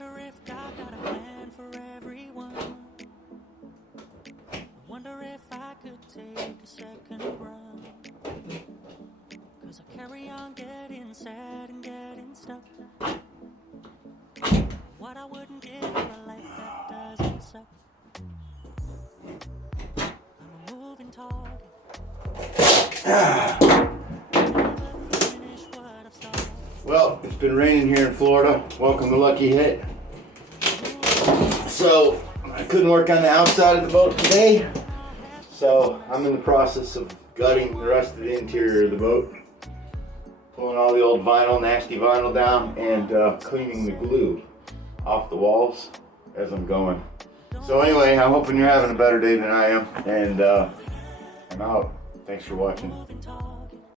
Wonder if God got a plan for everyone. I wonder if I could take a second run. 'Cause I carry on getting sad and getting stuck. What I wouldn't give for a life that doesn't suck. I'm a moving target. Never finish what I've started. Well, it's been raining here in Florida. Welcome to Lucky Hit. So, I couldn't work on the outside of the boat today. So, I'm in the process of gutting the rest of the interior of the boat. Pulling all the old vinyl, nasty vinyl down, and cleaning the glue off the walls as I'm going. So anyway, I'm hoping you're having a better day than I am. And I'm out. Thanks for watching.